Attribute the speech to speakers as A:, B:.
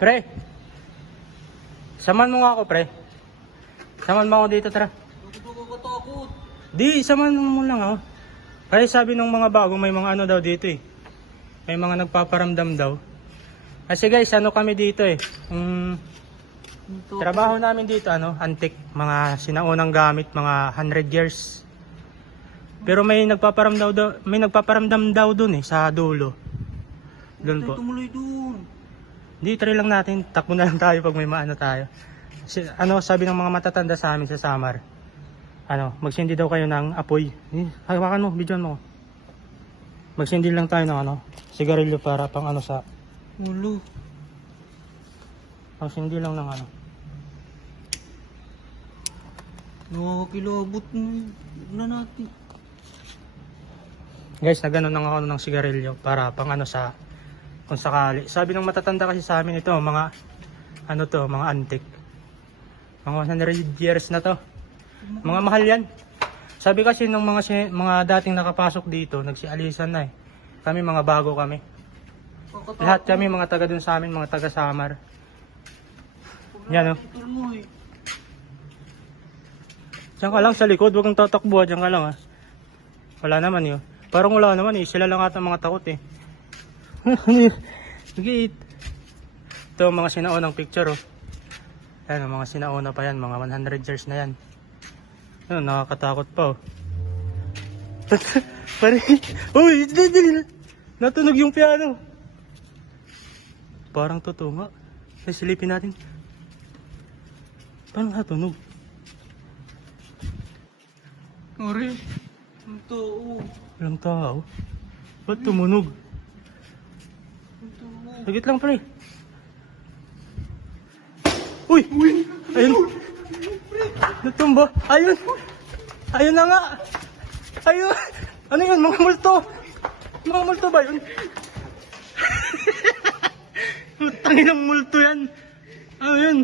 A: Pre. Saman mo nga ako, pre. Saman mo ako dito, tara.
B: Nakakatakot.
A: Di, saman mo lang ako. Kaya sabi ng mga bago, may mga ano daw dito eh. May mga nagpaparamdam daw. Kasi guys, ano kami dito eh. Um, trabaho namin dito, ano, antik. Mga sinaunang gamit, mga 100 years. Pero may nagpaparamdam daw, may nagpaparamdam daw dun eh, sa dulo. Doon po.
B: Tumuloy doon.
A: Di, try lang natin. Takbo na lang tayo pag may maano tayo. Si, ano, sabi ng mga matatanda sa amin sa Samar. Ano, magsindi daw kayo ng apoy. Eh, hawakan mo, bidyon mo. Magsindi lang tayo ng ano, sigarilyo para pang ano sa,
B: Ulo.
A: magsindi lang ng ano.
B: Nakakilabot na. Natin.
A: Guys, nagano nang ako ng sigarilyo para pang ano sa, kung sakali. Sabi ng matatanda kasi sa amin ito, mga, ano to, mga antik. Mga 100 years na to. Mga mahal yan. Sabi kasi ng mga mga dating nakapasok dito, nagsialisan na eh. Kami mga bago kami.
B: Nakakatakot.
A: Lahat kami mga taga dun sa amin, mga taga Samar. Yan oh.
B: Tuloy.
A: Diyan ka lang sa likod, huwag kang tatakbo, diyan ka lang ah. Wala naman yun. Parang wala naman eh, sila lang ata mga takot eh. Sige, ito ang mga sinaunang picture oh. Yan, ang mga sinauna pa yan, mga 100 years na yan. Ano, nakakatakot pa oh. Pare, uy. Natunog yung piano. Parang totoo nga. Ay, silipin natin. Paano natunog?
B: Uri. Ang tao.
A: Walang tao. Ba't tumunog? Sagit lang pre. Uy! Uy! Ayun! Natumba! Ayun! Ayun na nga! Ayun! Ano yun? Mga multo! Mga multo ba yun? Tangin ng multo yan! Ano yun?